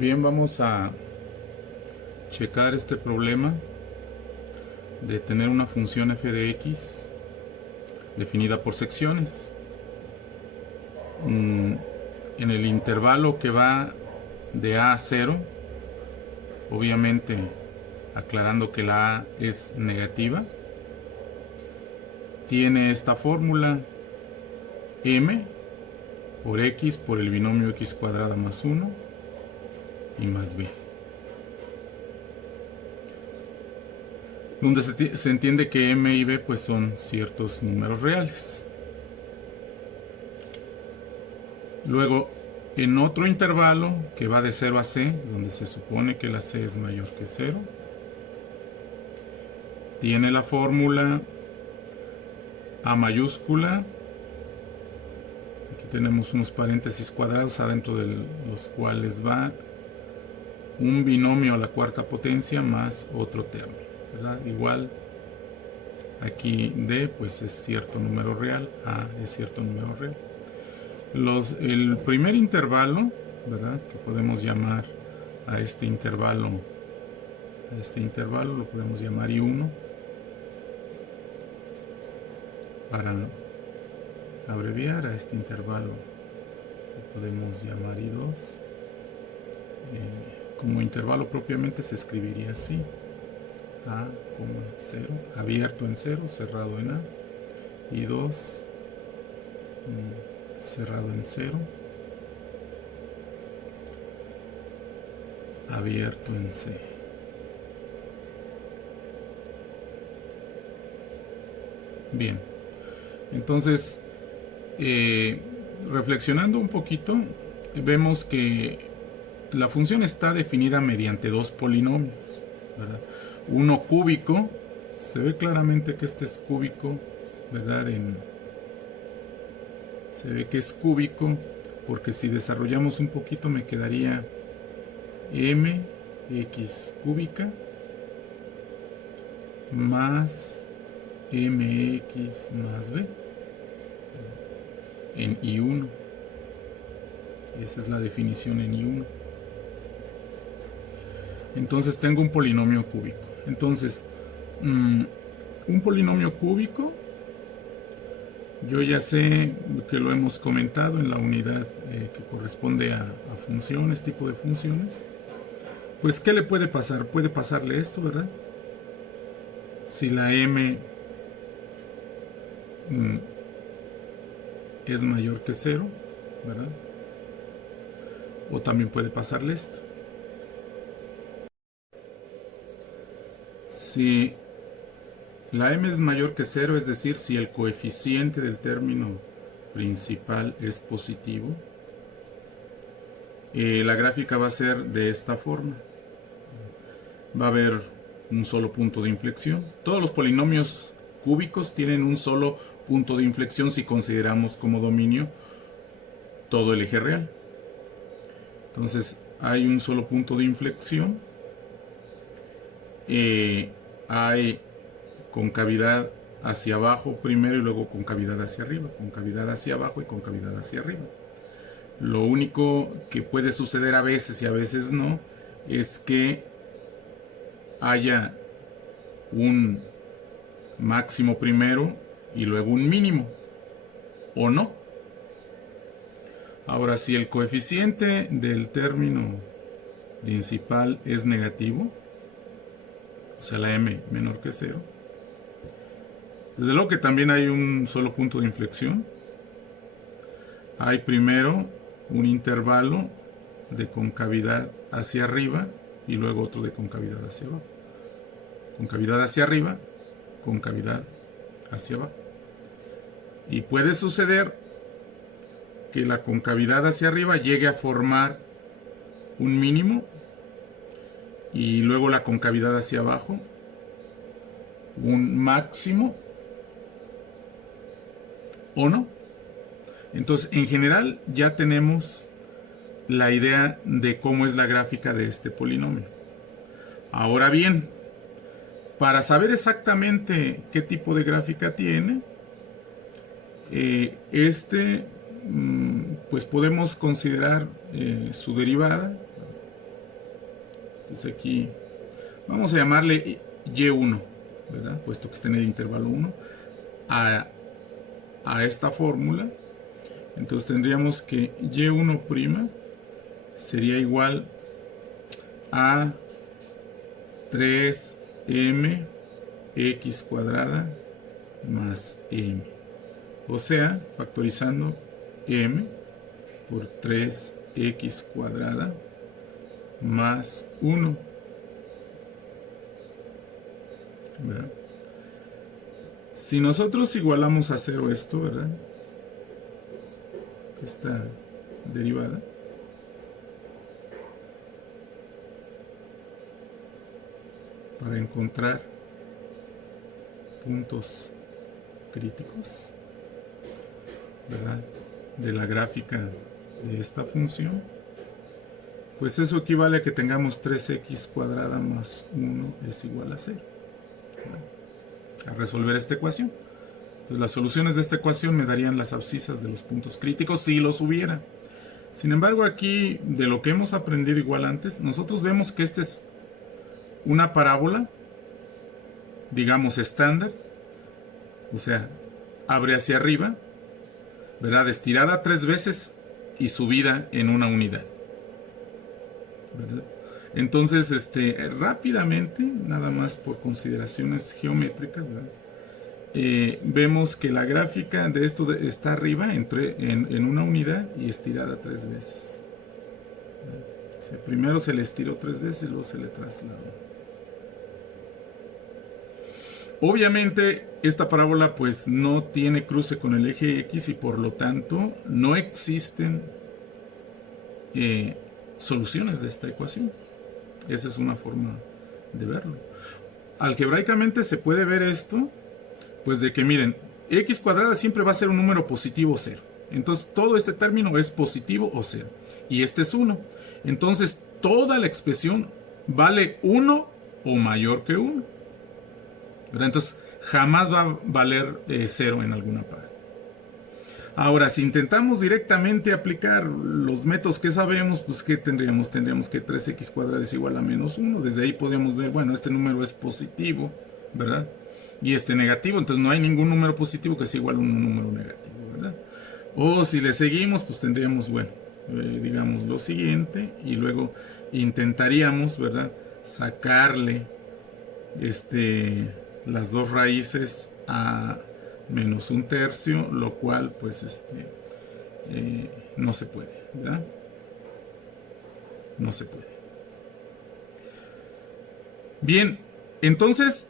Bien, vamos a checar este problema de tener una función f de x definida por secciones. En el intervalo que va de a 0, obviamente aclarando que la a es negativa, tiene esta fórmula: m por x por el binomio x cuadrada más 1 y más b, donde se entiende que m y b pues son ciertos números reales. Luego, en otro intervalo que va de 0 a c, donde se supone que la c es mayor que 0, tiene la fórmula a mayúscula. Aquí tenemos unos paréntesis cuadrados adentro de los cuales va un binomio a la cuarta potencia más otro término, ¿verdad? Igual aquí d pues es cierto número real, a es cierto número real. El primer intervalo, ¿verdad?, que podemos llamar a este intervalo lo podemos llamar I1 para abreviar. A este intervalo lo podemos llamar I2. Como intervalo propiamente se escribiría así: A, 0, abierto en 0, cerrado en A, y 2, cerrado en 0, abierto en C. Bien, entonces, reflexionando un poquito, vemos que la función está definida mediante dos polinomios, ¿verdad? Uno cúbico, se ve claramente que este es cúbico, ¿verdad? Se ve que es cúbico porque si desarrollamos un poquito me quedaría mx cúbica más mx más b en I1. Esa es la definición en I1. Entonces tengo un polinomio cúbico. Entonces, un polinomio cúbico, yo ya sé que lo hemos comentado en la unidad que corresponde a funciones, tipo de funciones. Pues, ¿qué le puede pasar? Puede pasarle esto, ¿verdad? Si la m es mayor que 0, ¿verdad? O también puede pasarle esto. Si la m es mayor que 0, es decir, si el coeficiente del término principal es positivo, la gráfica va a ser de esta forma. Va a haber un solo punto de inflexión. Todos los polinomios cúbicos tienen un solo punto de inflexión si consideramos como dominio todo el eje real. Entonces hay un solo punto de inflexión. Hay concavidad hacia abajo primero y luego concavidad hacia arriba, concavidad hacia abajo y concavidad hacia arriba. Lo único que puede suceder a veces y a veces no es que haya un máximo primero y luego un mínimo, o no. Ahora, si el coeficiente del término principal es negativo, o sea, la m menor que 0, desde luego que también hay un solo punto de inflexión. Hay primero un intervalo de concavidad hacia arriba y luego otro de concavidad hacia abajo. Concavidad hacia arriba, concavidad hacia abajo. Y puede suceder que la concavidad hacia arriba llegue a formar un mínimo y luego la concavidad hacia abajo un máximo, o no. Entonces, en general, ya tenemos la idea de cómo es la gráfica de este polinomio. Ahora bien, para saber exactamente qué tipo de gráfica tiene, pues podemos considerar su derivada. Pues aquí vamos a llamarle y1, ¿verdad? Puesto que está en el intervalo 1, a esta fórmula. Entonces tendríamos que y1' sería igual a 3m x cuadrada más m. O sea, factorizando m por 3x cuadrada más 1. ¿Verdad? Si nosotros igualamos a 0 esto, ¿verdad? Esta derivada, para encontrar puntos críticos, ¿verdad?, de la gráfica de esta función, pues eso equivale a que tengamos 3x cuadrada más 1 es igual a 0, ¿verdad?, a resolver esta ecuación. Entonces las soluciones de esta ecuación me darían las abscisas de los puntos críticos si los hubiera. Sin embargo, aquí, de lo que hemos aprendido igual antes, nosotros vemos que esta es una parábola, digamos estándar, o sea, abre hacia arriba, ¿verdad?, estirada 3 veces y subida en una unidad, ¿verdad? Entonces, rápidamente, nada más por consideraciones geométricas, ¿verdad?, vemos que la gráfica de esto está arriba en una unidad y estirada 3 veces. O sea, primero se le estiró 3 veces y luego se le trasladó. Obviamente esta parábola pues no tiene cruce con el eje X y por lo tanto no existen soluciones de esta ecuación. Esa es una forma de verlo. Algebraicamente se puede ver esto, pues de que miren, x cuadrada siempre va a ser un número positivo o 0. Entonces todo este término es positivo o 0. Y este es 1. Entonces toda la expresión vale 1 o mayor que 1. ¿Verdad? Entonces jamás va a valer 0 en alguna parte. Ahora, si intentamos directamente aplicar los métodos que sabemos, pues ¿qué tendríamos? Tendríamos que 3x cuadrada es igual a menos 1. Desde ahí podríamos ver, bueno, este número es positivo, ¿verdad?, y este negativo, entonces no hay ningún número positivo que sea igual a un número negativo, ¿verdad? O si le seguimos, pues tendríamos, bueno, digamos lo siguiente, y luego intentaríamos, ¿verdad?, sacarle las dos raíces a menos 1/3, lo cual pues no se puede, ¿verdad? No se puede. Bien, entonces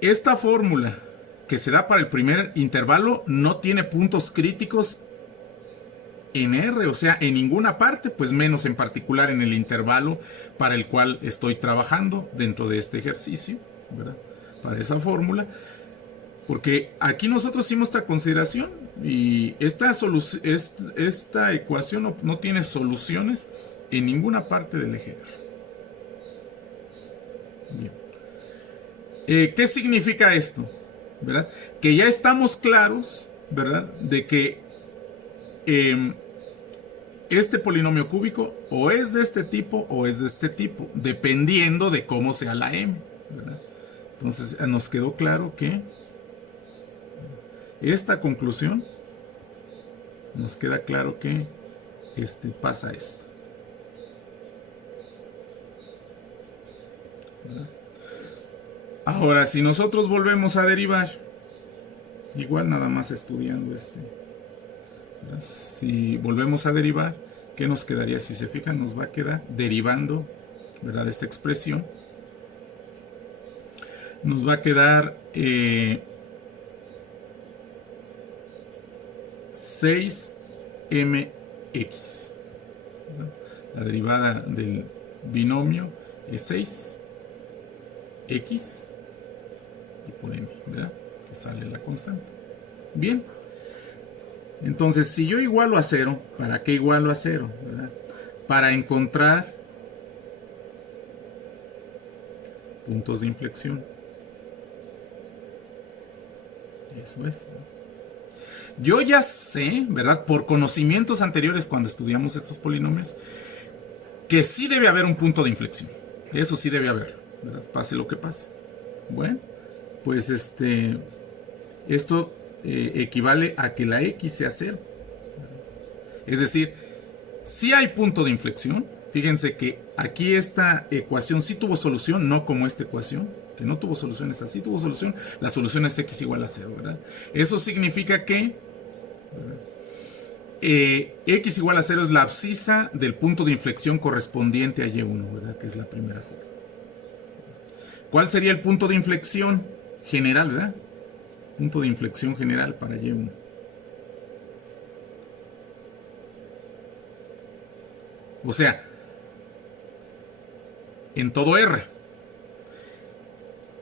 esta fórmula que se da para el primer intervalo no tiene puntos críticos en R, o sea, en ninguna parte, pues menos en particular en el intervalo para el cual estoy trabajando dentro de este ejercicio, ¿verdad?, para esa fórmula, porque aquí nosotros hicimos esta consideración y esta ecuación no tiene soluciones en ninguna parte del eje R. Bien. ¿Qué significa esto? ¿Verdad? Que ya estamos claros, ¿verdad?, de que este polinomio cúbico o es de este tipo o es de este tipo, dependiendo de cómo sea la m, ¿verdad? Entonces nos quedó claro que esta conclusión, nos queda claro que pasa esto, ¿verdad? Ahora, si nosotros volvemos a derivar, igual nada más estudiando ¿verdad? Si volvemos a derivar, ¿qué nos quedaría? Si se fijan, nos va a quedar derivando, ¿verdad?, esta expresión. Nos va a quedar 6mx. ¿Verdad? La derivada del binomio es 6x y por m, ¿verdad?, que sale la constante. Bien, entonces si yo igualo a 0, ¿para qué igualo a 0? ¿Verdad? Para encontrar puntos de inflexión. Eso es, ¿verdad? Yo ya sé, ¿verdad?, por conocimientos anteriores cuando estudiamos estos polinomios, que sí debe haber un punto de inflexión. Eso sí debe haberlo, ¿verdad? Pase lo que pase. Bueno, pues esto equivale a que la X sea 0. Es decir, si hay punto de inflexión. Fíjense que aquí esta ecuación sí tuvo solución, no como esta ecuación, que no tuvo solución, esta sí tuvo solución. La solución es X igual a 0, ¿verdad? Eso significa que X igual a 0 es la abscisa del punto de inflexión correspondiente a Y1, ¿verdad? Que es la primera forma. ¿Cuál sería el punto de inflexión general, verdad? Punto de inflexión general para Y1. O sea, en todo R.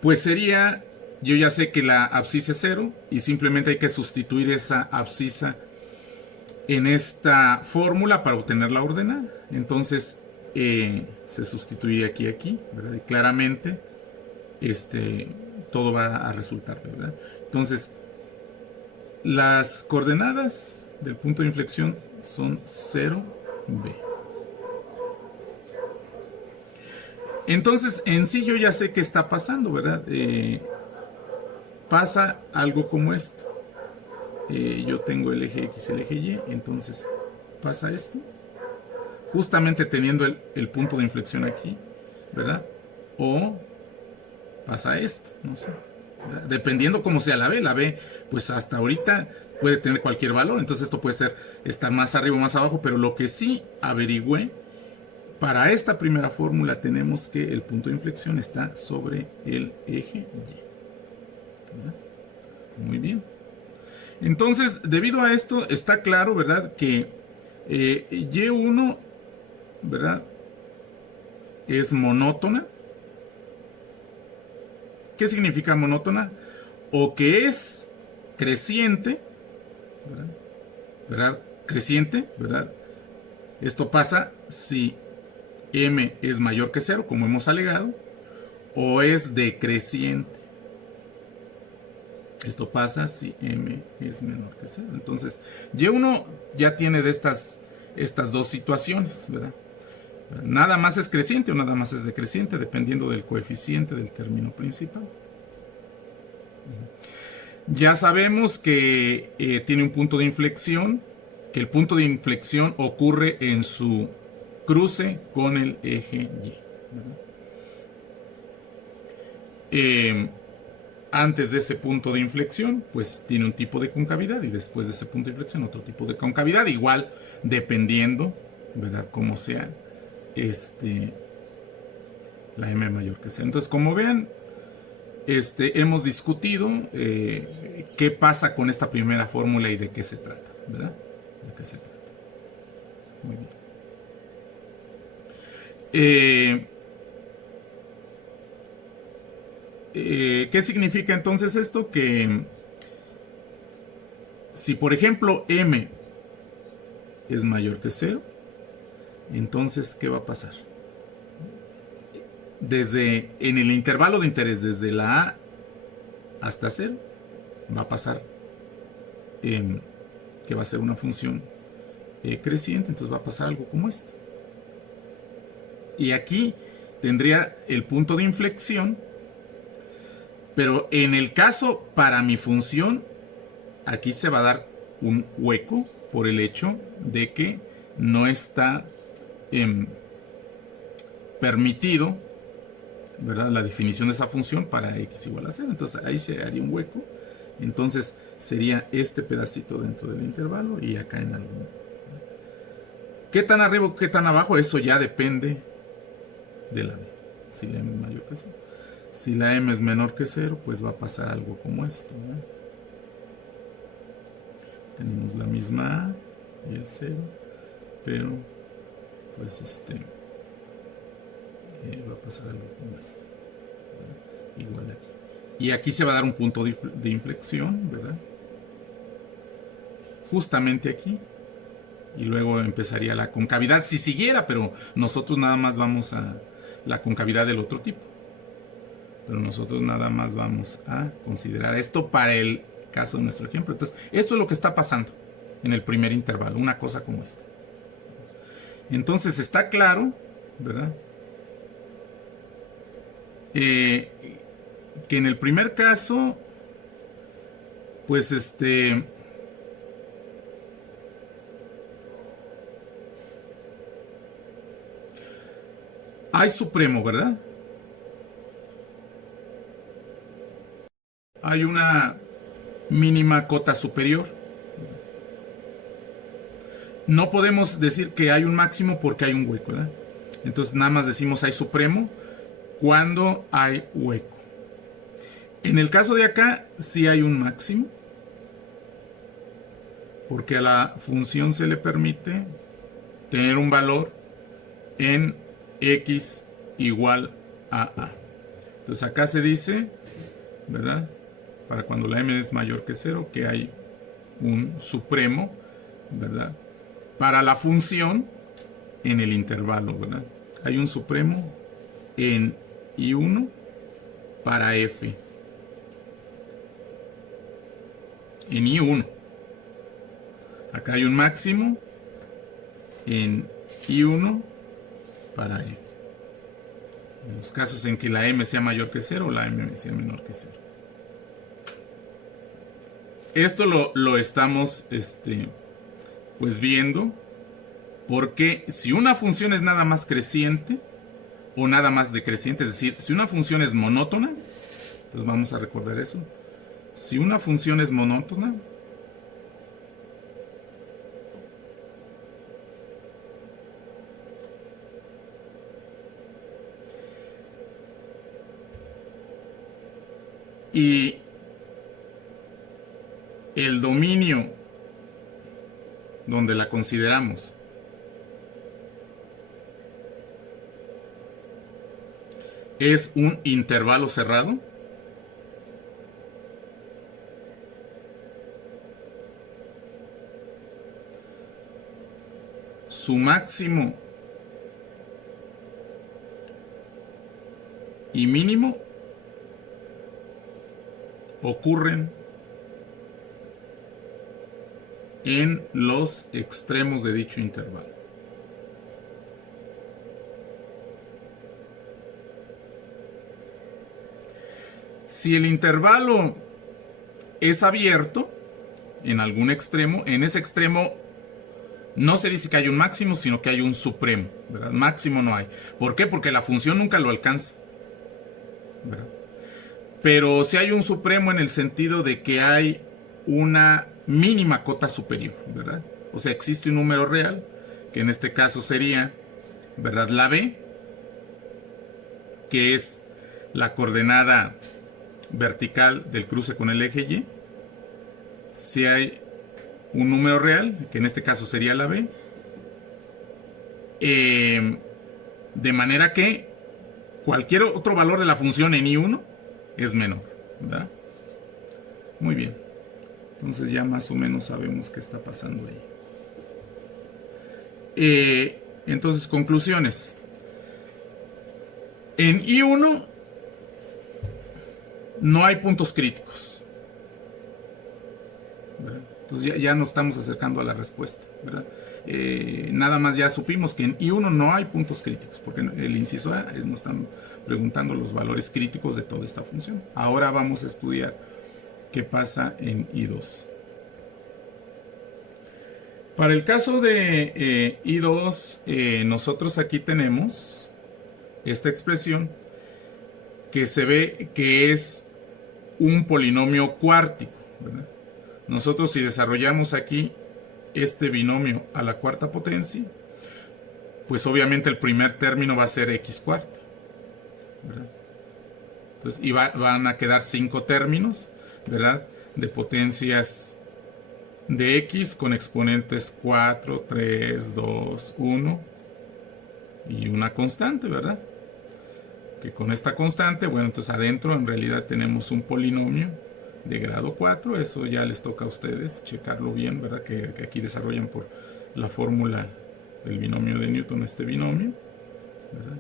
Pues sería, yo ya sé que la abscisa es 0 y simplemente hay que sustituir esa abscisa en esta fórmula para obtener la ordenada. Entonces se sustituiría aquí, ¿verdad? Y claramente todo va a resultar, ¿verdad? Entonces, las coordenadas del punto de inflexión son 0B. Entonces, en sí yo ya sé qué está pasando, ¿verdad? Pasa algo como esto. Yo tengo el eje X, el eje Y, entonces pasa esto. Justamente teniendo el punto de inflexión aquí, ¿verdad? O pasa esto, no sé. ¿Verdad? Dependiendo cómo sea la B, pues hasta ahorita puede tener cualquier valor, entonces esto puede estar más arriba o más abajo, pero lo que sí averigüé, para esta primera fórmula tenemos que el punto de inflexión está sobre el eje Y. ¿Verdad? Muy bien. Entonces, debido a esto, está claro, ¿verdad? Que Y1, ¿verdad? Es monótona. ¿Qué significa monótona? O que es creciente, ¿verdad? ¿Verdad? Creciente, ¿verdad? Esto pasa si M es mayor que 0, como hemos alegado, o es decreciente. Esto pasa si M es menor que 0. Entonces, Y1 ya tiene de estas dos situaciones, ¿verdad? Nada más es creciente o nada más es decreciente, dependiendo del coeficiente del término principal. Ya sabemos que tiene un punto de inflexión, que el punto de inflexión ocurre en su cruce con el eje Y. Antes de ese punto de inflexión, pues tiene un tipo de concavidad, y después de ese punto de inflexión otro tipo de concavidad, igual dependiendo, ¿verdad? Como sea la M mayor que 0. Entonces, como vean, hemos discutido qué pasa con esta primera fórmula y de qué se trata, ¿verdad? De qué se trata. Muy bien. ¿Qué significa entonces esto? Que si por ejemplo M es mayor que 0, entonces ¿qué va a pasar? En el intervalo de interés desde la A hasta 0 va a pasar que va a ser una función creciente, entonces va a pasar algo como esto. Y aquí tendría el punto de inflexión. Pero en el caso para mi función, aquí se va a dar un hueco por el hecho de que no está permitido, ¿verdad?, la definición de esa función para x igual a 0. Entonces ahí se haría un hueco. Entonces sería este pedacito dentro del intervalo y acá en algún. ¿Qué tan arriba o qué tan abajo? Eso ya depende de la B. Si la M es mayor que 0. Si la M es menor que 0, pues va a pasar algo como esto, ¿verdad? Tenemos la misma A y el 0, pero pues va a pasar algo como esto, ¿verdad? Igual aquí. Y aquí se va a dar un punto de inflexión, ¿verdad? Justamente aquí. Y luego empezaría la concavidad, si siguiera, pero nosotros nada más vamos a la concavidad del otro tipo. Pero nosotros nada más vamos a considerar esto para el caso de nuestro ejemplo. Entonces, esto es lo que está pasando en el primer intervalo, una cosa como esta. Entonces, está claro, ¿verdad? Que en el primer caso, pues hay supremo, ¿verdad? Hay una mínima cota superior. No podemos decir que hay un máximo porque hay un hueco, ¿verdad? Entonces nada más decimos hay supremo cuando hay hueco. En el caso de acá, sí hay un máximo, porque a la función se le permite tener un valor en x igual a a. Entonces acá se dice, ¿verdad? Para cuando la m es mayor que 0, que hay un supremo, ¿verdad? Para la función en el intervalo, ¿verdad? Hay un supremo en I1 para f. En I1. Acá hay un máximo en I1 para f. En los casos en que la m sea mayor que 0 o la m sea menor que 0. Esto lo estamos pues viendo porque si una función es nada más creciente o nada más decreciente, es decir, si una función es monótona, pues vamos a recordar eso. Si una función es monótona, y el dominio donde la consideramos es un intervalo cerrado, su máximo y mínimo ocurren en los extremos de dicho intervalo. Si el intervalo es abierto en algún extremo, en ese extremo no se dice que hay un máximo, sino que hay un supremo, ¿verdad? Máximo no hay. ¿Por qué? Porque la función nunca lo alcanza, ¿verdad? Pero sí hay un supremo en el sentido de que hay una mínima cota superior, ¿verdad? O sea, existe un número real, que en este caso sería, ¿verdad? La b, que es la coordenada vertical del cruce con el eje y. Si hay un número real, que en este caso sería la b, de manera que cualquier otro valor de la función en I1 es menor, ¿verdad? Muy bien. Entonces ya más o menos sabemos qué está pasando ahí. Entonces, conclusiones. En I1 no hay puntos críticos, ¿verdad? Entonces ya nos estamos acercando a la respuesta, ¿verdad? Nada más ya supimos que en I1 no hay puntos críticos, porque el inciso A nos están preguntando los valores críticos de toda esta función. Ahora vamos a estudiar qué pasa en I2. Para el caso de I2, nosotros aquí tenemos esta expresión que se ve que es un polinomio cuártico, ¿verdad? Nosotros si desarrollamos aquí este binomio a la cuarta potencia, pues obviamente el primer término va a ser x cuarta, ¿verdad? Entonces, y van a quedar 5 términos, ¿verdad? De potencias de x con exponentes 4, 3, 2, 1 y una constante, ¿verdad? Que con esta constante, bueno, entonces adentro en realidad tenemos un polinomio de grado 4, eso ya les toca a ustedes checarlo bien, ¿verdad? Que aquí desarrollan por la fórmula del binomio de Newton este binomio, ¿verdad?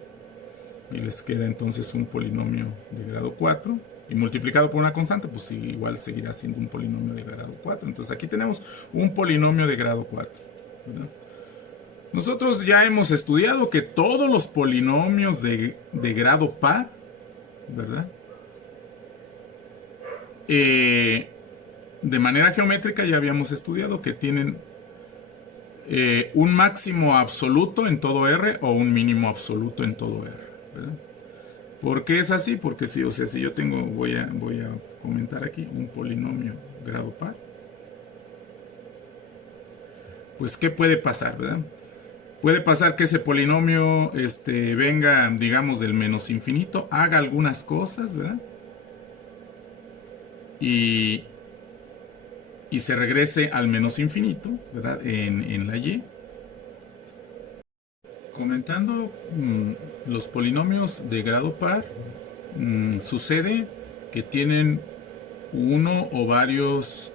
Y les queda entonces un polinomio de grado 4 y multiplicado por una constante, pues sí, igual seguirá siendo un polinomio de grado 4. Entonces aquí tenemos un polinomio de grado 4, ¿verdad? Nosotros ya hemos estudiado que todos los polinomios de grado par, ¿verdad? De manera geométrica ya habíamos estudiado que tienen un máximo absoluto en todo R o un mínimo absoluto en todo R, ¿verdad? ¿Por qué es así? Porque si, o sea, si yo tengo, voy a comentar aquí un polinomio grado par, pues ¿qué puede pasar, verdad? Puede pasar que ese polinomio venga, digamos, del menos infinito, haga algunas cosas, ¿verdad? Y se regrese al menos infinito, ¿verdad? En la y. Comentando los polinomios de grado par, sucede que tienen uno o varios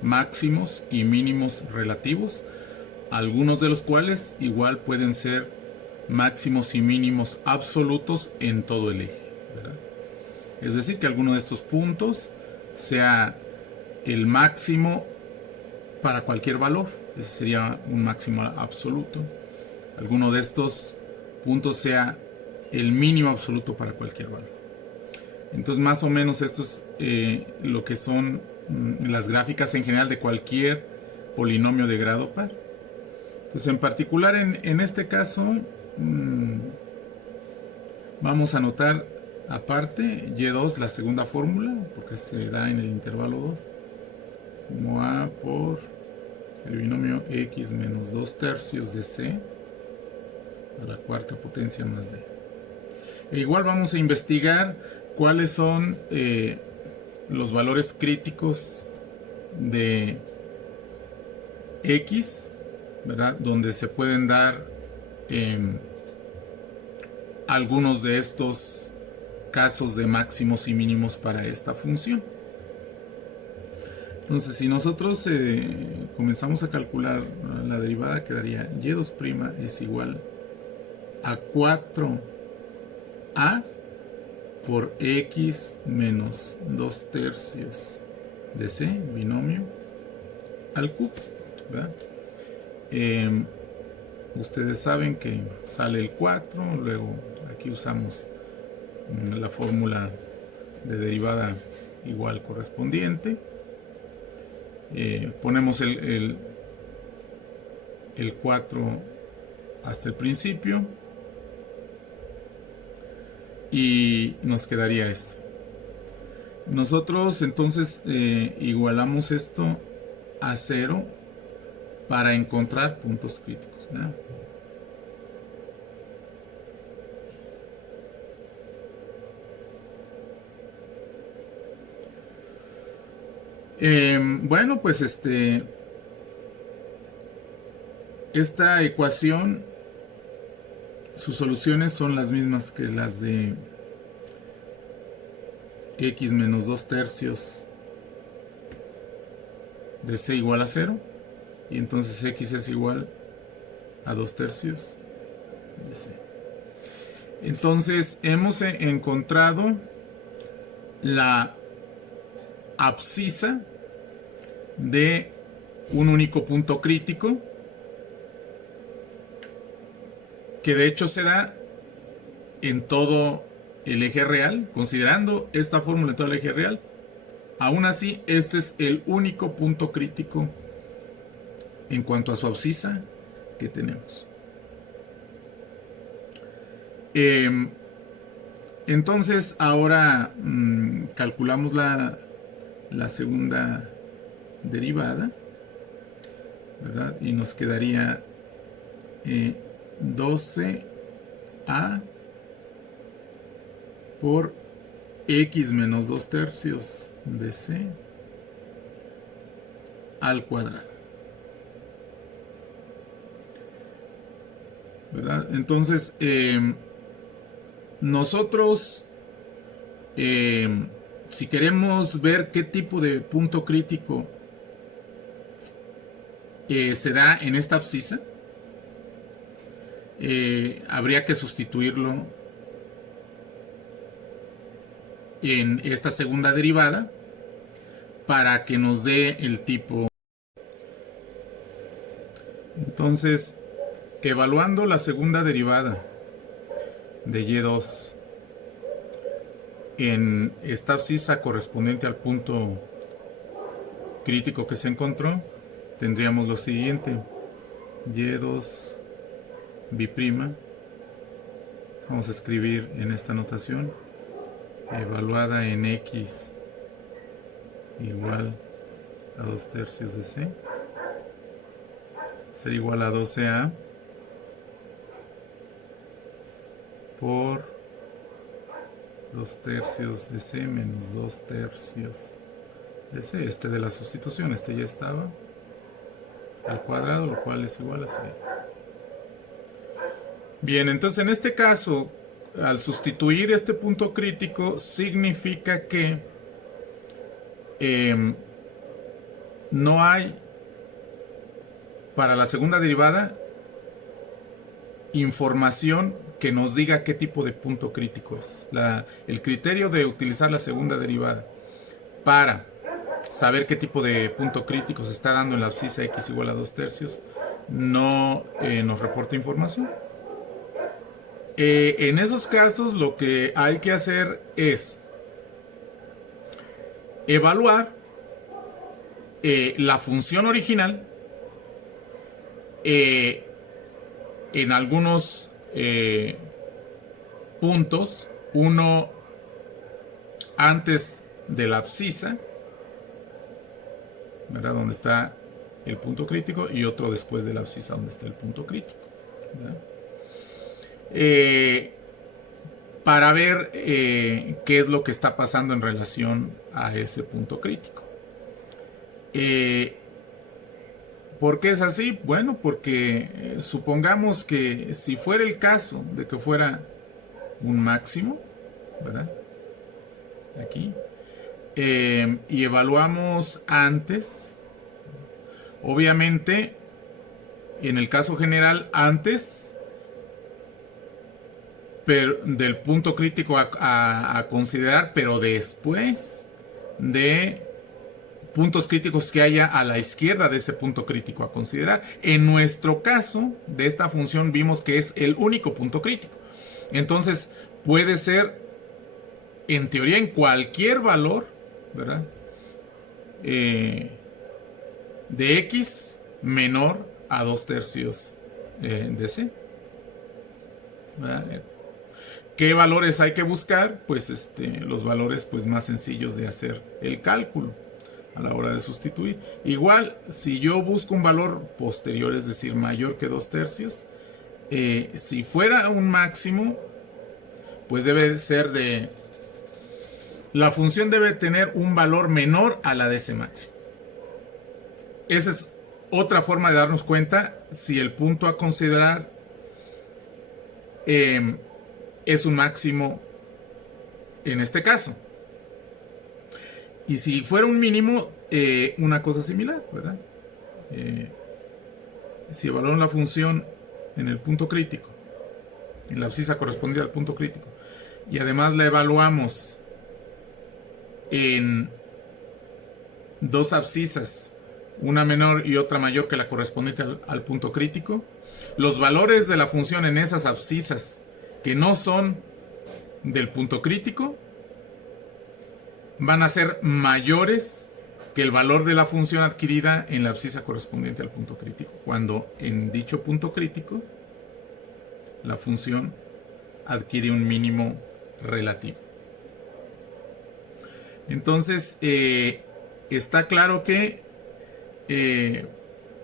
máximos y mínimos relativos, algunos de los cuales igual pueden ser máximos y mínimos absolutos en todo el eje, ¿verdad? Es decir, que alguno de estos puntos sea el máximo para cualquier valor, ese sería un máximo absoluto. Alguno de estos puntos sea el mínimo absoluto para cualquier valor. Entonces, más o menos esto es lo que son las gráficas en general de cualquier polinomio de grado par. Pues en particular en este caso vamos a anotar aparte y2, la segunda fórmula, porque se da en el intervalo 2, como a por el binomio x menos 2 tercios de c a la cuarta potencia más d. E igual vamos a investigar cuáles son los valores críticos de x, ¿verdad? Donde se pueden dar algunos de estos casos de máximos y mínimos para esta función. Entonces, si nosotros comenzamos a calcular la derivada, quedaría y2' es igual a 4a por x menos 2 tercios de c, binomio, al cubo, ¿verdad? Ustedes saben que sale el 4, luego aquí usamos la fórmula de derivada igual correspondiente. Ponemos el 4 hasta el principio y nos quedaría esto. Nosotros entonces igualamos esto a 0 para encontrar puntos críticos, ¿verdad? Bueno, pues esta ecuación, sus soluciones son las mismas que las de x menos 2 tercios de c igual a 0, y entonces x es igual a 2 tercios de c. Entonces hemos encontrado la abscisa de un único punto crítico, que de hecho se da en todo el eje real. Considerando esta fórmula en todo el eje real, aún así este es el único punto crítico en cuanto a su abscisa que tenemos. Entonces ahora calculamos la segunda derivada, ¿verdad? Y nos quedaría 12a por x menos 2 tercios de c al cuadrado, ¿verdad? Entonces nosotros si queremos ver qué tipo de punto crítico se da en esta abscisa, habría que sustituirlo en esta segunda derivada para que nos dé el tipo. Entonces, evaluando la segunda derivada de y2 en esta abscisa correspondiente al punto crítico que se encontró, tendríamos lo siguiente: y2 bi'prima, vamos a escribir en esta notación, evaluada en x igual a 2/3 de c, será igual a 12a por 2/3 de c menos 2/3 de c. Este de la sustitución, este ya estaba, al cuadrado, lo cual es igual a c. Bien, entonces en este caso, al sustituir este punto crítico, significa que no hay, para la segunda derivada, información que nos diga qué tipo de punto crítico es. El criterio de utilizar la segunda derivada para saber qué tipo de punto crítico se está dando en la abscisa x igual a 2/3 no nos reporta información. En esos casos lo que hay que hacer es evaluar la función original en algunos puntos, uno antes de la abscisa, ¿verdad?, donde está el punto crítico, y otro después de la abscisa, donde está el punto crítico, ¿verdad? Para ver qué es lo que está pasando en relación a ese punto crítico. ¿Por qué es así? Bueno, porque supongamos que si fuera el caso de que fuera un máximo, ¿verdad?, aquí, y evaluamos antes, obviamente, en el caso general, antes del punto crítico a considerar, pero después de puntos críticos que haya a la izquierda de ese punto crítico a considerar. En nuestro caso, de esta función, vimos que es el único punto crítico. Entonces, puede ser, en teoría, en cualquier valor, ¿verdad?, de x menor a 2/3 de c. ¿Verdad? ¿Qué valores hay que buscar? Pues los valores pues más sencillos de hacer el cálculo a la hora de sustituir. Igual, si yo busco un valor posterior, es decir, mayor que 2/3, si fuera un máximo, pues debe ser la función debe tener un valor menor a la de ese máximo. Esa es otra forma de darnos cuenta si el punto a considerar es un máximo en este caso. Y si fuera un mínimo, una cosa similar, ¿verdad? Si evaluamos la función en el punto crítico, en la abscisa correspondiente al punto crítico, y además la evaluamos en dos abscisas, una menor y otra mayor que la correspondiente al punto crítico, los valores de la función en esas abscisas que no son del punto crítico van a ser mayores que el valor de la función adquirida en la abscisa correspondiente al punto crítico, cuando en dicho punto crítico la función adquiere un mínimo relativo. Entonces, está claro que ese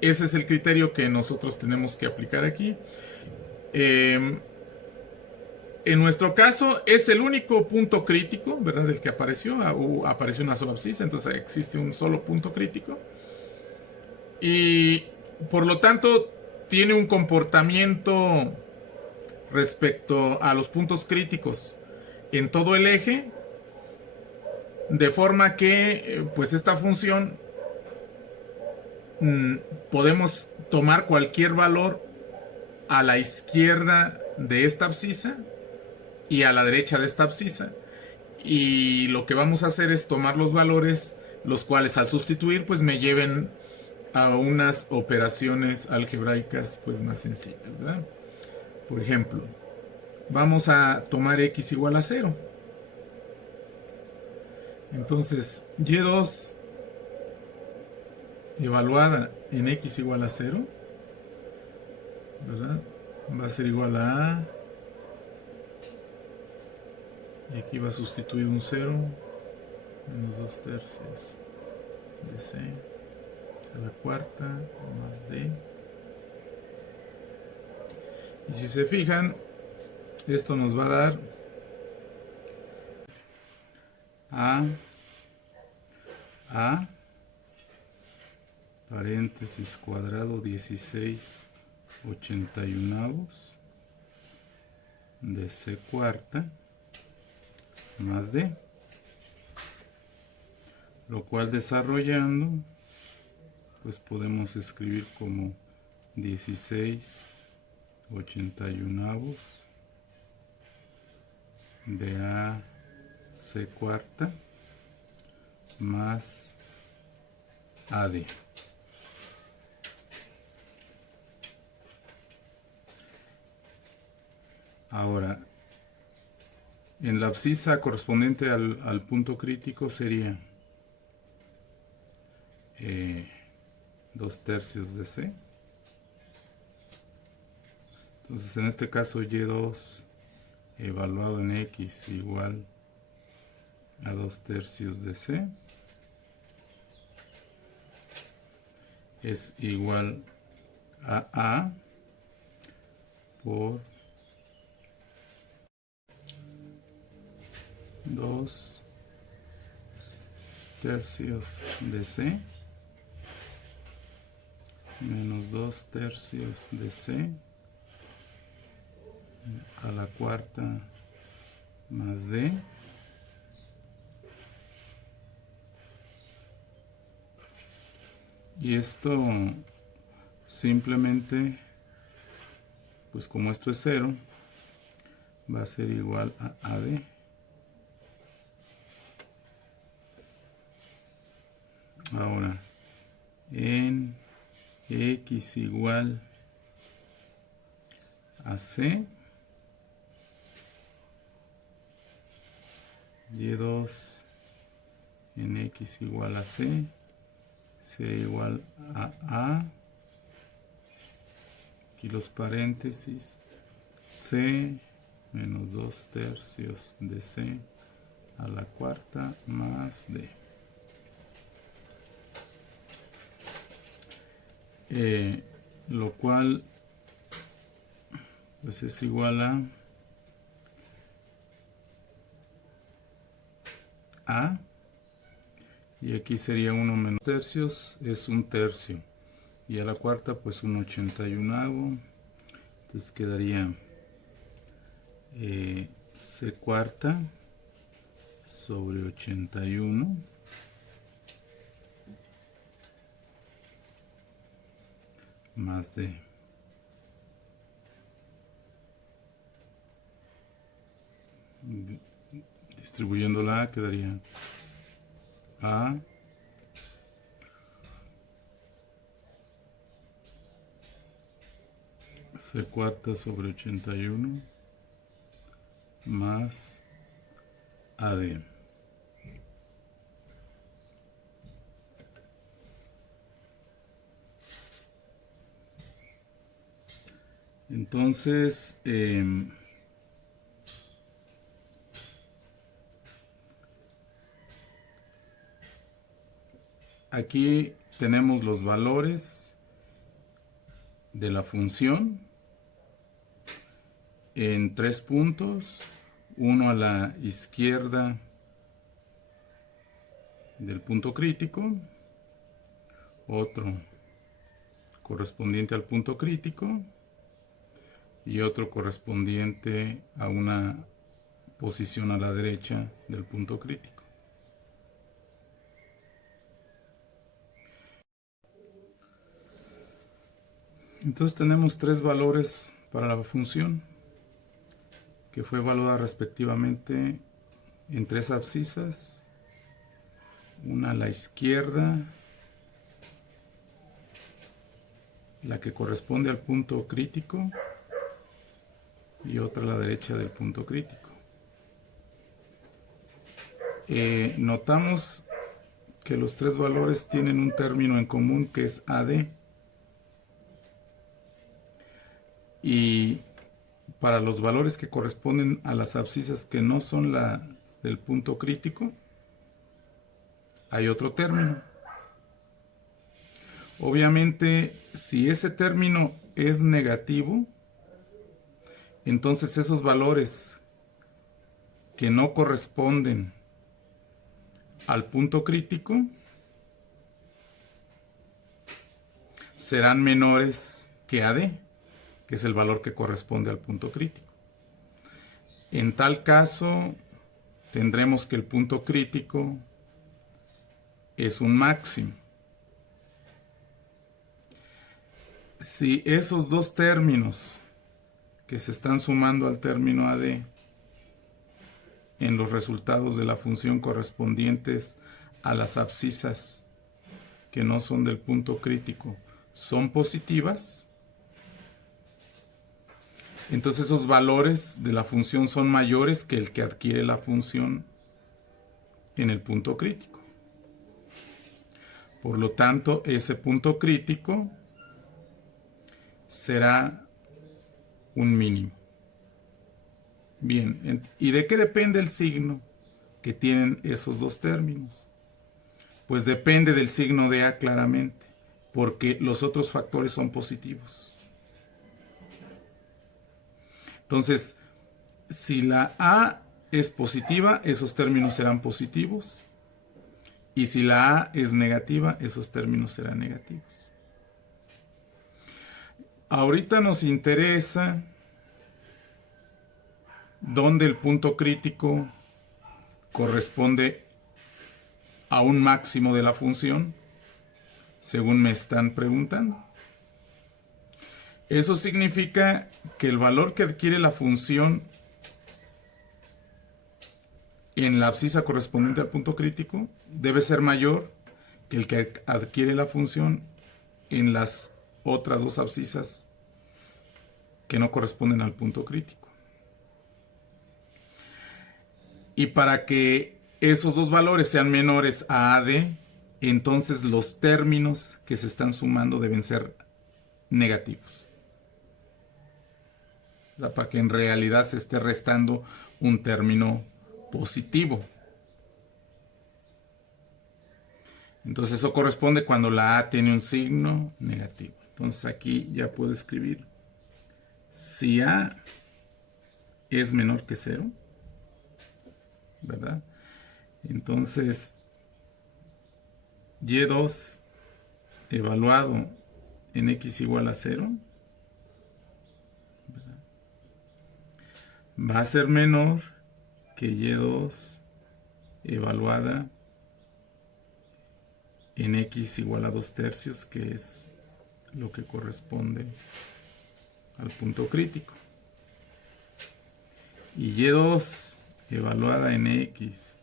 es el criterio que nosotros tenemos que aplicar aquí. En nuestro caso es el único punto crítico, ¿verdad?, del que apareció. Apareció una sola abscisa, entonces existe un solo punto crítico. Y por lo tanto tiene un comportamiento respecto a los puntos críticos en todo el eje, de forma que pues esta función podemos tomar cualquier valor a la izquierda de esta abscisa y a la derecha de esta abscisa, y lo que vamos a hacer es tomar los valores, los cuales al sustituir pues me lleven a unas operaciones algebraicas pues más sencillas, ¿verdad? Por ejemplo, vamos a tomar x igual a 0. Entonces, y2 evaluada en x igual a 0, ¿verdad? Va a ser igual a y aquí va a sustituir un 0, menos 2 tercios de c a la cuarta más d. Y si se fijan, esto nos va a dar a paréntesis cuadrado 16/81 de c cuarta más d, lo cual desarrollando pues podemos escribir como 16/81 de a c cuarta más ad. Ahora, en la abscisa correspondiente al punto crítico sería 2 tercios de c. Entonces en este caso y2 evaluado en x igual a 2 tercios de c es igual a por 2 tercios de c menos 2 tercios de c a la cuarta más d y esto simplemente pues como esto es 0 va a ser igual a ad. Ahora en x igual a c, y2 en x igual a c, c igual a, aquí los paréntesis, c menos 2 tercios de c a la cuarta más d. Lo cual pues es igual a y aquí sería 1 menos tercios, es 1 tercio y a la cuarta pues 1/81, entonces quedaría c cuarta sobre 81 más d. Distribuyéndola quedaría a c cuarta sobre 81 más ad. Entonces aquí tenemos los valores de la función en 3 puntos, uno a la izquierda del punto crítico, otro correspondiente al punto crítico y otro correspondiente a una posición a la derecha del punto crítico. Entonces tenemos 3 valores para la función que fue evaluada respectivamente en 3 abscisas, una a la izquierda, la que corresponde al punto crítico y otra a la derecha del punto crítico. Notamos que los tres valores tienen un término en común que es AD. Y para los valores que corresponden a las abscisas que no son las del punto crítico, hay otro término. Obviamente, si ese término es negativo, entonces esos valores que no corresponden al punto crítico serán menores que AD, que es el valor que corresponde al punto crítico. En tal caso, tendremos que el punto crítico es un máximo. Si esos dos términos que se están sumando al término AD en los resultados de la función correspondientes a las abscisas que no son del punto crítico son positivas, entonces esos valores de la función son mayores que el que adquiere la función en el punto crítico. Por lo tanto, ese punto crítico será un mínimo. Bien, ¿y de qué depende el signo que tienen esos dos términos? Pues depende del signo de A claramente, porque los otros factores son positivos. Entonces, si la A es positiva, esos términos serán positivos. Y si la A es negativa, esos términos serán negativos. Ahorita nos interesa dónde el punto crítico corresponde a un máximo de la función, según me están preguntando. Eso significa que el valor que adquiere la función en la abscisa correspondiente al punto crítico debe ser mayor que el que adquiere la función en las otras dos abscisas que no corresponden al punto crítico. Y para que esos dos valores sean menores a AD, entonces los términos que se están sumando deben ser negativos. Para que en realidad se esté restando un término positivo. Entonces eso corresponde cuando la A tiene un signo negativo. Entonces aquí ya puedo escribir: si A es menor que 0, ¿verdad? Entonces Y2 evaluado en X igual a 0, ¿verdad?, va a ser menor que Y2 evaluada en X igual a 2/3, que es lo que corresponde al punto crítico. Y Y2 evaluada en X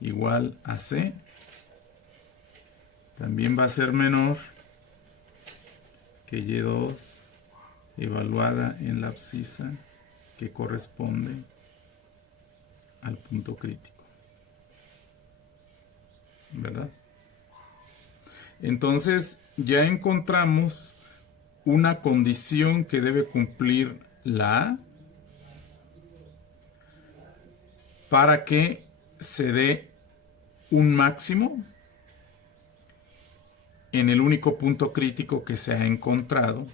igual a C también va a ser menor que Y2 evaluada en la abscisa que corresponde al punto crítico, ¿verdad? Entonces ya encontramos una condición que debe cumplir la A para que se dé un máximo en el único punto crítico que se ha encontrado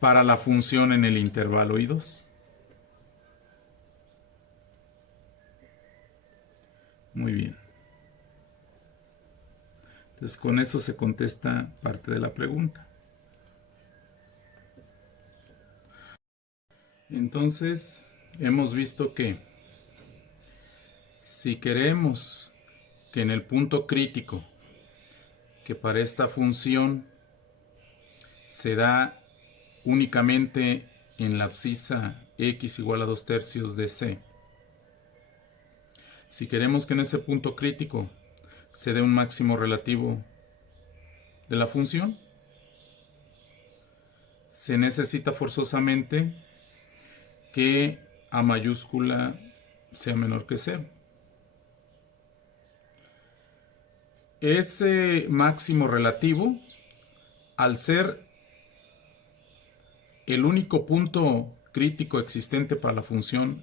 para la función en el intervalo I2. Muy bien. Entonces con eso se contesta parte de la pregunta. Entonces hemos visto que si queremos que en el punto crítico, que para esta función se da únicamente en la abscisa X igual a 2/3 de C, si queremos que en ese punto crítico se dé un máximo relativo de la función, se necesita forzosamente que A mayúscula sea menor que 0. Ese máximo relativo, al ser el único punto crítico existente para la función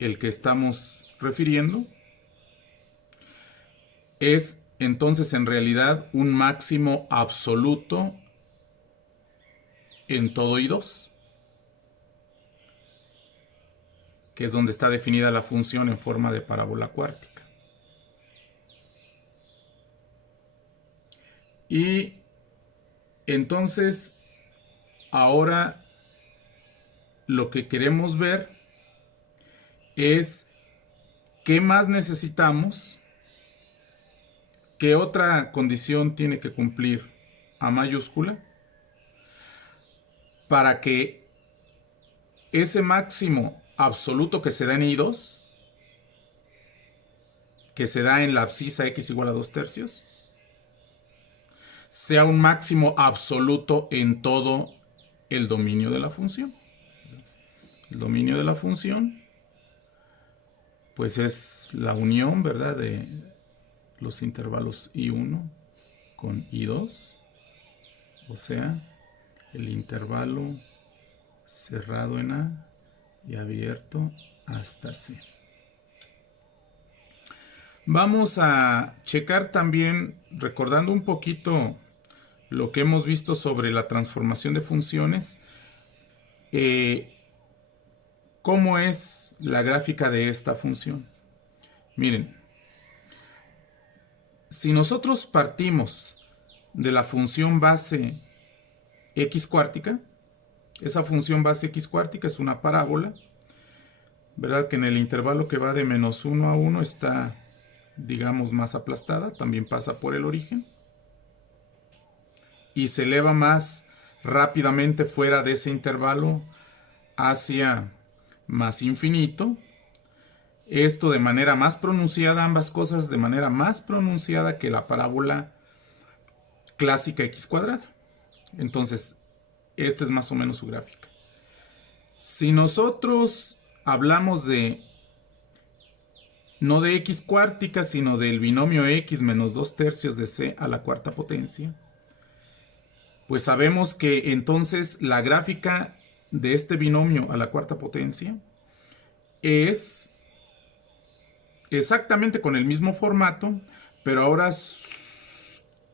el que estamos refiriendo, es entonces en realidad un máximo absoluto en todo I2, que es donde está definida la función en forma de parábola cuártica. Y entonces, ahora lo que queremos ver es qué más necesitamos, qué otra condición tiene que cumplir A mayúscula para que ese máximo absoluto que se da en I2, que se da en la abscisa x igual a 2/3, sea un máximo absoluto en todo el dominio de la función. El dominio de la función, pues es la unión, ¿verdad?, de los intervalos I1 con I2, o sea, el intervalo cerrado en A y abierto hasta C. Vamos a checar también, recordando un poquito lo que hemos visto sobre la transformación de funciones, cómo es la gráfica de esta función. Miren, si nosotros partimos de la función base x cuártica, esa función base x cuártica es una parábola, ¿verdad?, que en el intervalo que va de -1 a 1 está, digamos, más aplastada, también pasa por el origen y se eleva más rápidamente fuera de ese intervalo hacia más infinito. Esto de manera más pronunciada, ambas cosas de manera más pronunciada que la parábola clásica x cuadrada. Entonces, esta es más o menos su gráfica. Si nosotros hablamos de no de x cuártica, sino del binomio x menos 2/3 de c a la cuarta potencia, pues sabemos que entonces la gráfica de este binomio a la cuarta potencia es exactamente con el mismo formato, pero ahora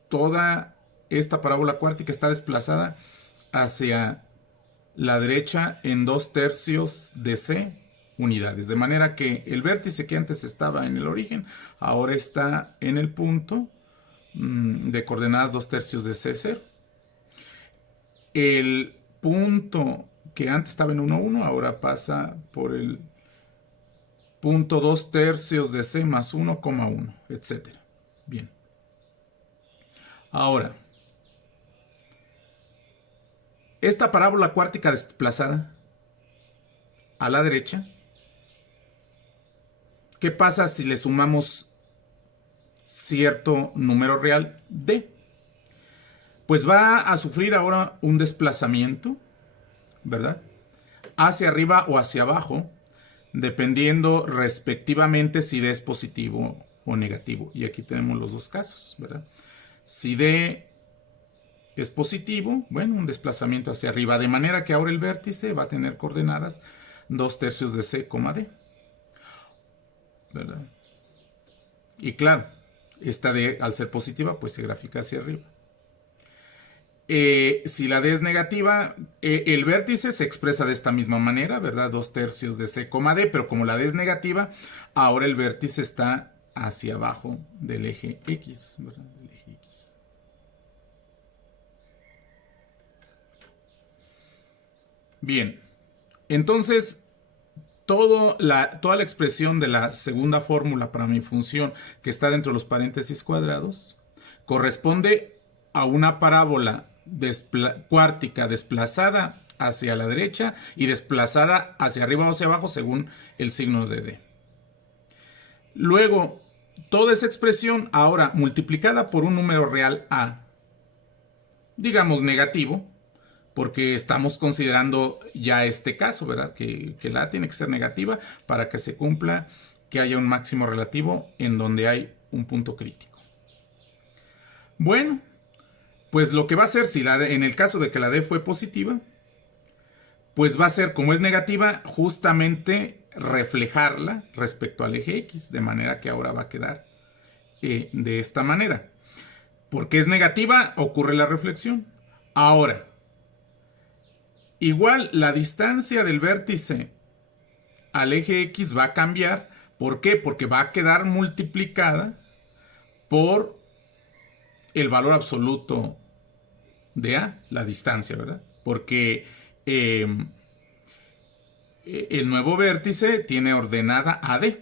toda esta parábola cuártica está desplazada hacia la derecha en 2/3 de c unidades, de manera que el vértice que antes estaba en el origen ahora está en el punto de coordenadas 2/3 de c0. El punto que antes estaba en 1, 1 ahora pasa por el punto 2/3 de c más 1,1, etc. Bien. Ahora, esta parábola cuártica desplazada a la derecha, ¿qué pasa si le sumamos cierto número real d? Pues va a sufrir ahora un desplazamiento, ¿verdad?, hacia arriba o hacia abajo, dependiendo respectivamente si d es positivo o negativo. Y aquí tenemos los dos casos, ¿verdad? Si d es positivo, bueno, un desplazamiento hacia arriba, de manera que ahora el vértice va a tener coordenadas 2/3 de c, d, ¿verdad? Y claro, esta d al ser positiva, pues se grafica hacia arriba. Si la d es negativa, el vértice se expresa de esta misma manera, ¿verdad? 2/3 de c, d, pero como la d es negativa, ahora el vértice está hacia abajo del eje x, ¿verdad? Del eje x. Bien, entonces toda la expresión de la segunda fórmula para mi función que está dentro de los paréntesis cuadrados corresponde a una parábola cuártica desplazada hacia la derecha y desplazada hacia arriba o hacia abajo según el signo de d. Luego, toda esa expresión ahora multiplicada por un número real a, digamos negativo, porque estamos considerando ya este caso, ¿verdad? Que la A tiene que ser negativa para que se cumpla que haya un máximo relativo en donde hay un punto crítico. Bueno, pues lo que va a hacer, si en el caso de que la D fue positiva, pues va a ser, como es negativa, justamente reflejarla respecto al eje X, de manera que ahora va a quedar de esta manera. Porque es negativa, ocurre la reflexión. Ahora, igual la distancia del vértice al eje X va a cambiar. ¿Por qué? Porque va a quedar multiplicada por el valor absoluto de A, la distancia, ¿verdad? Porque el nuevo vértice tiene ordenada AD.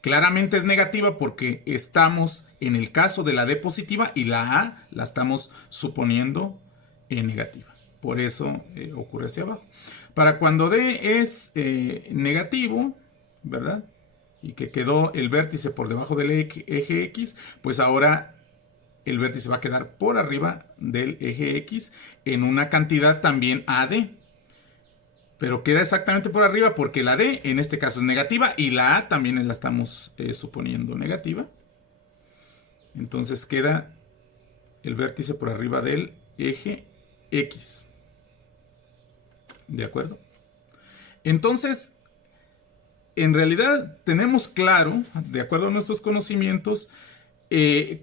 Claramente es negativa porque estamos en el caso de la D positiva y la A la estamos suponiendo negativa. Por eso ocurre hacia abajo. Para cuando D es negativo, ¿verdad? Y que quedó el vértice por debajo del eje X, pues ahora el vértice va a quedar por arriba del eje X en una cantidad también AD. Pero queda exactamente por arriba porque la D en este caso es negativa y la A también la estamos suponiendo negativa. Entonces queda el vértice por arriba del eje X. ¿De acuerdo? Entonces, en realidad tenemos claro, de acuerdo a nuestros conocimientos,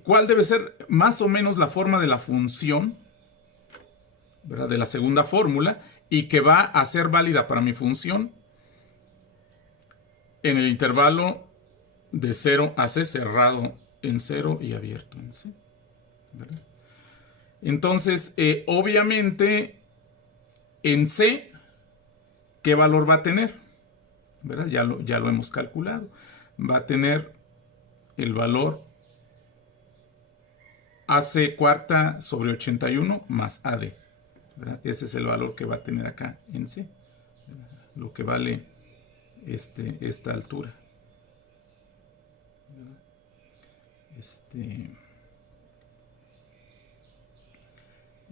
cuál debe ser más o menos la forma de la función, ¿verdad? De la segunda fórmula, y que va a ser válida para mi función en el intervalo de 0 a C, cerrado en 0 y abierto en C, ¿verdad? Entonces, obviamente, en C, ¿qué valor va a tener? ¿Verdad? Ya lo hemos calculado. Va a tener el valor AC cuarta sobre 81 más AD. ¿Verdad? Ese es el valor que va a tener acá en C. ¿Verdad? Lo que vale esta altura.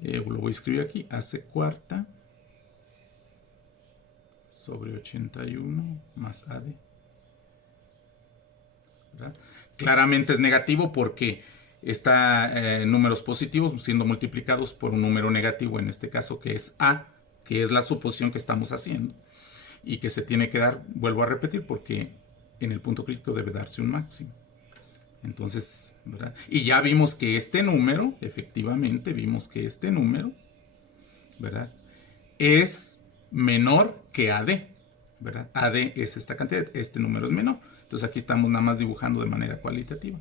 Lo voy a escribir aquí. AC cuarta sobre 81 más AD. ¿Verdad? Claramente es negativo porque está números positivos siendo multiplicados por un número negativo, en este caso que es A, que es la suposición que estamos haciendo y que se tiene que dar, vuelvo a repetir, porque en el punto crítico debe darse un máximo. Entonces, ¿verdad? Y ya vimos que este número, efectivamente, vimos que este número, ¿verdad? Es menor que AD, ¿verdad? AD es esta cantidad, este número es menor. Entonces aquí estamos nada más dibujando de manera cualitativa.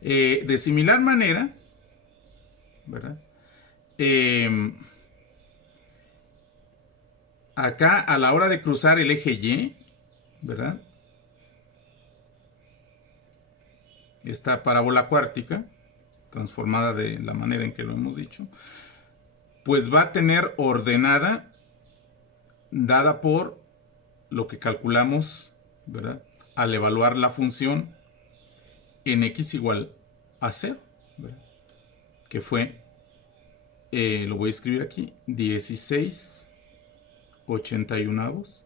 De similar manera, ¿verdad? Acá a la hora de cruzar el eje Y, ¿verdad? Esta parábola cuártica, transformada de la manera en que lo hemos dicho, pues va a tener ordenada, dada por lo que calculamos, ¿verdad? Al evaluar la función en x igual a 0, ¿verdad? Que fue, lo voy a escribir aquí, 16/81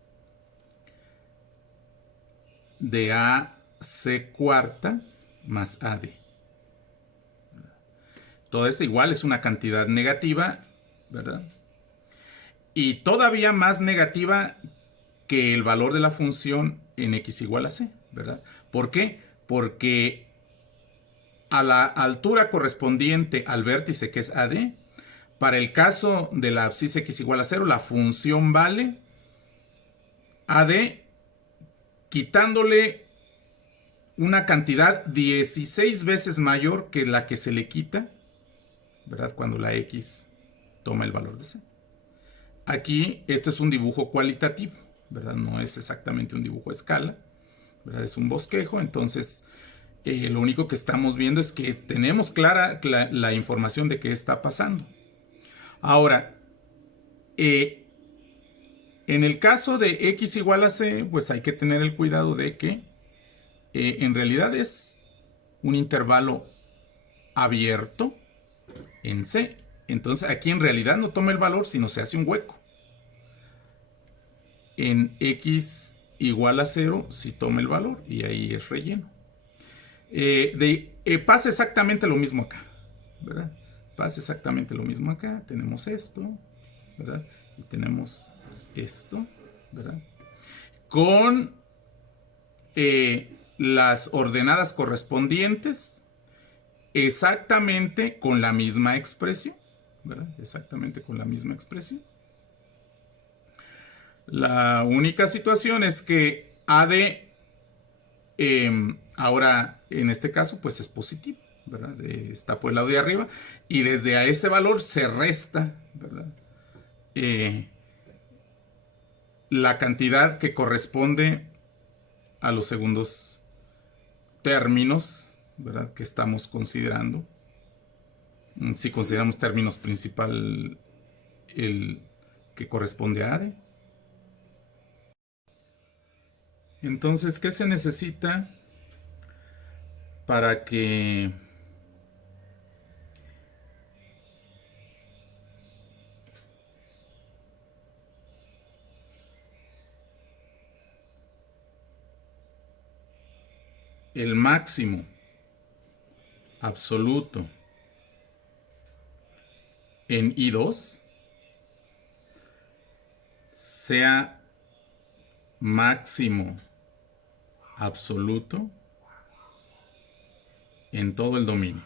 de AC cuarta más AD. Todo esto igual es una cantidad negativa, ¿verdad? Y todavía más negativa que el valor de la función en x igual a c, ¿verdad? ¿Por qué? Porque a la altura correspondiente al vértice, que es AD, para el caso de la abscisa x igual a 0, la función vale AD quitándole una cantidad 16 veces mayor que la que se le quita, ¿verdad? Cuando la x toma el valor de c. Aquí esto es un dibujo cualitativo, ¿verdad? No es exactamente un dibujo a escala, ¿verdad? Es un bosquejo. Entonces lo único que estamos viendo es que tenemos clara la información de qué está pasando. Ahora, en el caso de x igual a c, pues hay que tener el cuidado de que en realidad es un intervalo abierto en C, Entonces aquí en realidad no toma el valor, sino se hace un hueco. En x igual a 0 sí toma el valor y ahí es relleno. Pasa exactamente lo mismo acá, ¿verdad? Pasa exactamente lo mismo acá. Tenemos esto, ¿verdad? Y tenemos esto, ¿verdad? Con las ordenadas correspondientes exactamente con la misma expresión, ¿verdad? Exactamente con la misma expresión. La única situación es que AD ahora en este caso pues es positivo, ¿verdad? Está por el lado de arriba y desde a ese valor se resta, ¿verdad? La cantidad que corresponde a los segundos términos, ¿verdad? Que estamos considerando. Si consideramos términos principal el que corresponde a AD. Entonces, ¿qué se necesita para que el máximo absoluto en I2 sea máximo absoluto en todo el dominio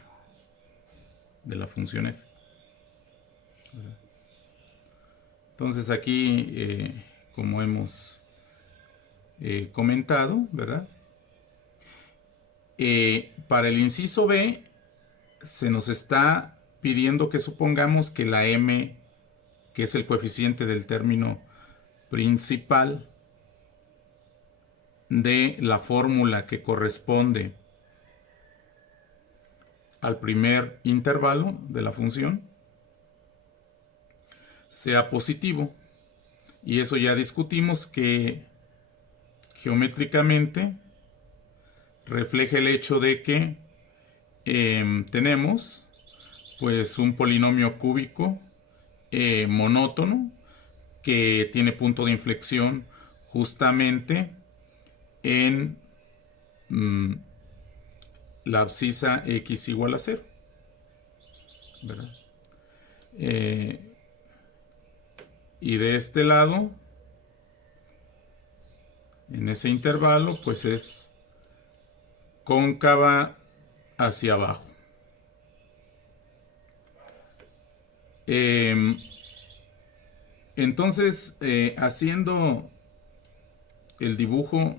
de la función f? Entonces aquí, como hemos comentado, ¿verdad? Para el inciso B se nos está pidiendo que supongamos que la m, que es el coeficiente del término principal de la fórmula que corresponde al primer intervalo de la función, sea positivo. Y eso ya discutimos que geométricamente refleja el hecho de que tenemos pues un polinomio cúbico monótono que tiene punto de inflexión justamente en la abscisa x igual a 0, ¿verdad? Y de este lado, en ese intervalo, pues es cóncava hacia abajo. Entonces, haciendo el dibujo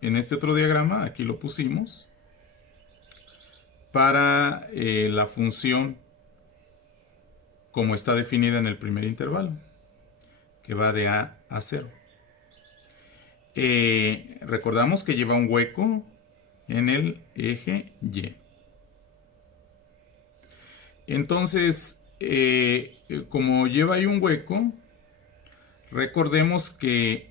en este otro diagrama, aquí lo pusimos, para la función como está definida en el primer intervalo, que va de A a 0. Recordamos que lleva un hueco en el eje Y. Entonces, como lleva ahí un hueco, recordemos que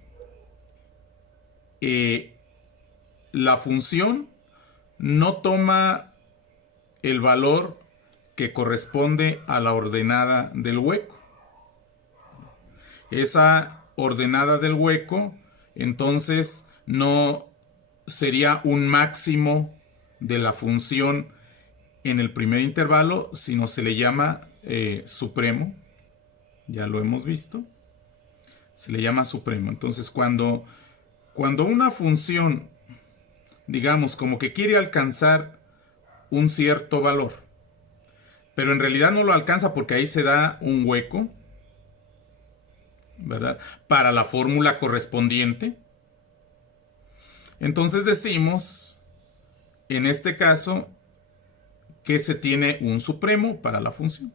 la función no toma el valor que corresponde a la ordenada del hueco. Esa ordenada del hueco, entonces, no sería un máximo de la función en el primer intervalo, sino se le llama supremo. Ya lo hemos visto. Se le llama supremo. Entonces, cuando una función, digamos, como que quiere alcanzar un cierto valor, pero en realidad no lo alcanza porque ahí se da un hueco, ¿verdad? Para la fórmula correspondiente. Entonces decimos, en este caso, que se tiene un supremo para la función.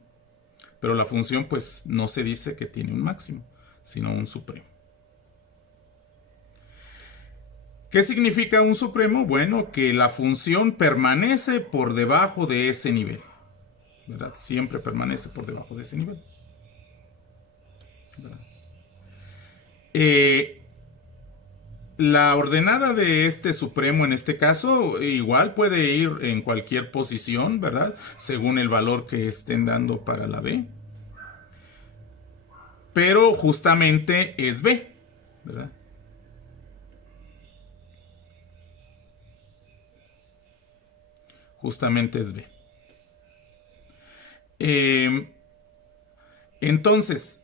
Pero la función, pues, no se dice que tiene un máximo, sino un supremo. ¿Qué significa un supremo? Bueno, que la función permanece por debajo de ese nivel, ¿verdad? Siempre permanece por debajo de ese nivel, ¿verdad? la ordenada de este supremo en este caso igual puede ir en cualquier posición, ¿verdad? Según el valor que estén dando para la B. Pero justamente es B, ¿verdad? Justamente es B. Entonces,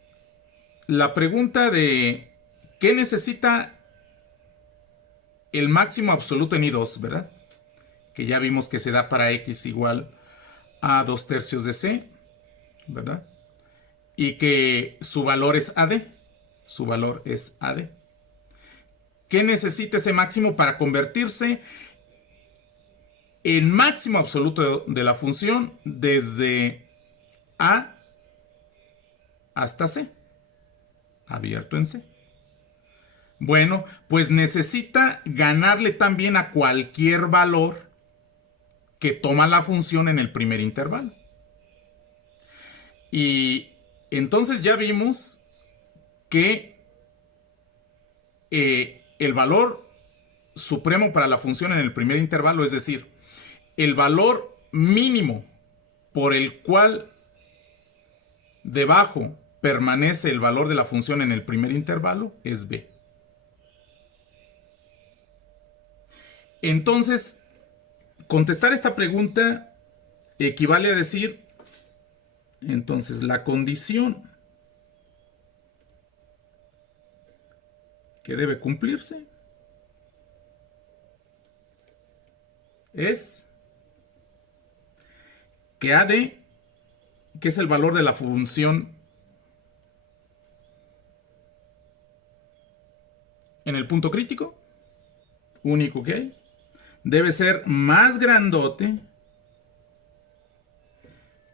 la pregunta de ¿qué necesita el máximo absoluto en I2, ¿verdad? Que ya vimos que se da para X igual a 2/3 de C, ¿verdad? Y que su valor es AD. Su valor es AD. ¿Qué necesita ese máximo para convertirse en máximo absoluto de la función desde A hasta C? Abierto en C. Bueno, pues necesita ganarle también a cualquier valor que toma la función en el primer intervalo. Y entonces ya vimos que el valor supremo para la función en el primer intervalo, es decir, el valor mínimo por el cual debajo permanece el valor de la función en el primer intervalo, es B. Entonces, contestar esta pregunta equivale a decir, entonces, la condición que debe cumplirse es que AD, que es el valor de la función en el punto crítico, único que hay, debe ser más grandote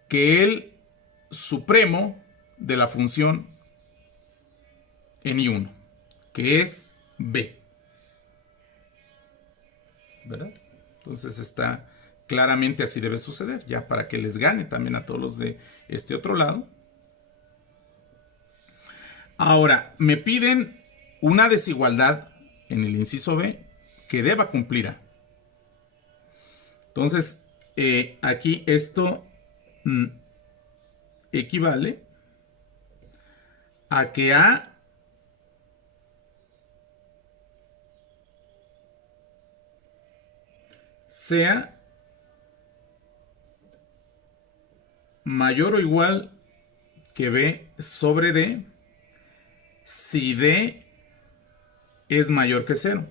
que el supremo de la función en I1, que es B. ¿Verdad? Entonces está claramente así debe suceder, ya para que les gane también a todos los de este otro lado. Ahora, me piden una desigualdad en el inciso B que deba cumplir A. Entonces, aquí esto equivale a que A sea mayor o igual que B sobre D si D es mayor que 0.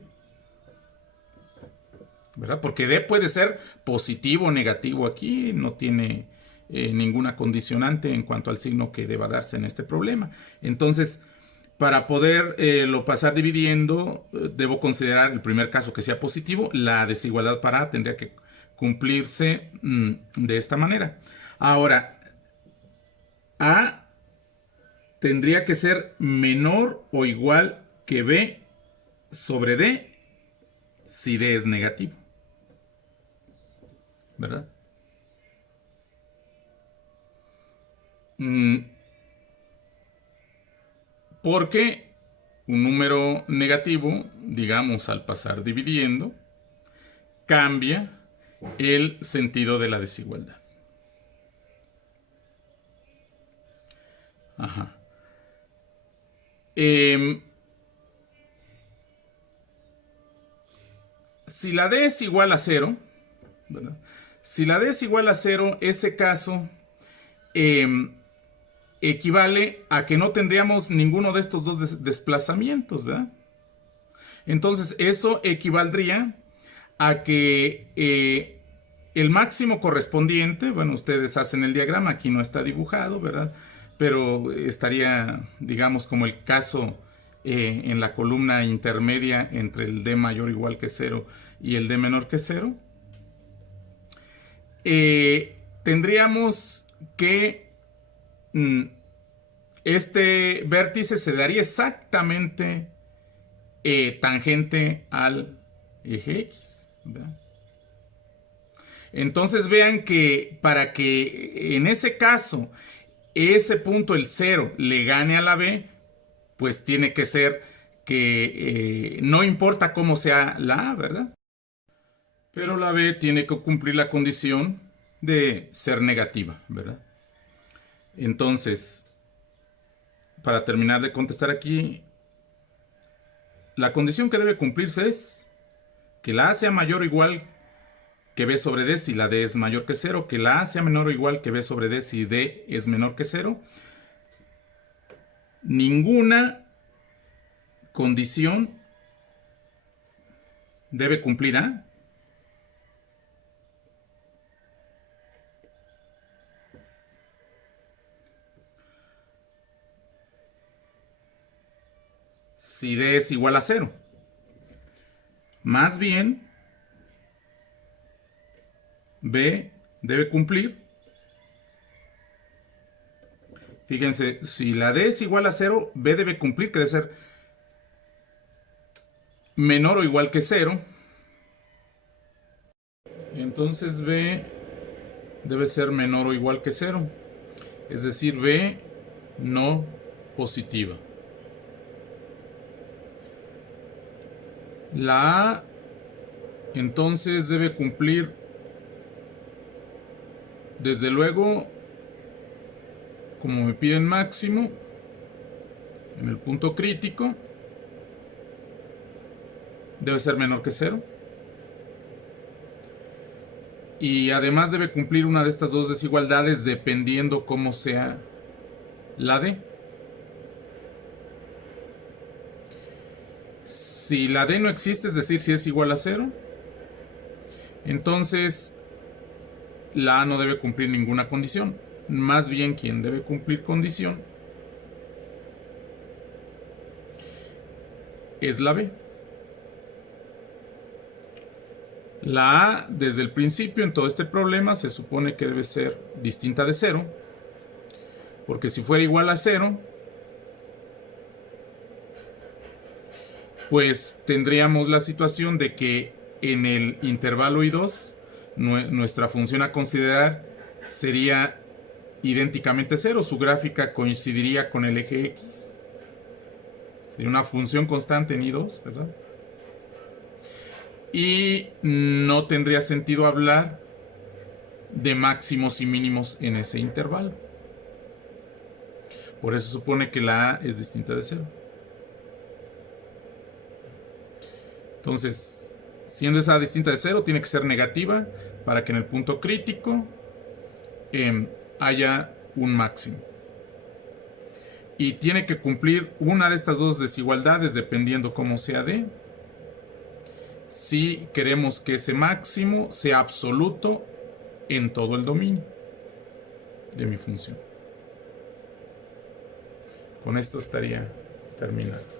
¿Verdad? Porque D puede ser positivo o negativo aquí, no tiene ninguna condicionante en cuanto al signo que deba darse en este problema. Entonces, para poder lo pasar dividiendo, debo considerar el primer caso que sea positivo. La desigualdad para A tendría que cumplirse de esta manera. Ahora, A tendría que ser menor o igual que B sobre D si D es negativo. ¿Verdad? Porque un número negativo, digamos, al pasar dividiendo, cambia el sentido de la desigualdad. Ajá. Si la D es igual a 0, ¿verdad? Si la D es igual a 0, ese caso equivale a que no tendríamos ninguno de estos dos desplazamientos, ¿verdad? Entonces, eso equivaldría a que el máximo correspondiente, bueno, ustedes hacen el diagrama, aquí no está dibujado, ¿verdad? Pero estaría, digamos, como el caso en la columna intermedia entre el D mayor o igual que 0 y el D menor que 0. Tendríamos que este vértice se daría exactamente tangente al eje X, ¿verdad? Entonces vean que para que en ese caso ese punto, el 0, le gane a la B, pues tiene que ser que no importa cómo sea la A, ¿verdad? Pero la B tiene que cumplir la condición de ser negativa, ¿verdad? Entonces, para terminar de contestar aquí, la condición que debe cumplirse es que la A sea mayor o igual que B sobre D si la D es mayor que 0, que la A sea menor o igual que B sobre D si D es menor que 0. Ninguna condición debe cumplir A. Si D es igual a 0. Más bien, B debe cumplir. Fíjense, si la D es igual a 0, B debe cumplir, que debe ser menor o igual que 0. Entonces B debe ser menor o igual que 0. Es decir, B no positiva. La A entonces debe cumplir, desde luego, como me piden máximo, en el punto crítico, debe ser menor que 0. Y además debe cumplir una de estas dos desigualdades dependiendo cómo sea la D. Si la D no existe, es decir, si es igual a 0, entonces la A no debe cumplir ninguna condición. Más bien, quien debe cumplir condición es la B. La A, desde el principio, en todo este problema, se supone que debe ser distinta de 0, porque si fuera igual a 0, pues tendríamos la situación de que en el intervalo I2 nuestra función a considerar sería idénticamente 0. Su gráfica coincidiría con el eje X. Sería una función constante en I2, ¿verdad? Y no tendría sentido hablar de máximos y mínimos en ese intervalo. Por eso se supone que la A es distinta de 0. Entonces, siendo esa distinta de 0, tiene que ser negativa para que en el punto crítico haya un máximo. Y tiene que cumplir una de estas dos desigualdades dependiendo cómo sea D, si queremos que ese máximo sea absoluto en todo el dominio de mi función. Con esto estaría terminado.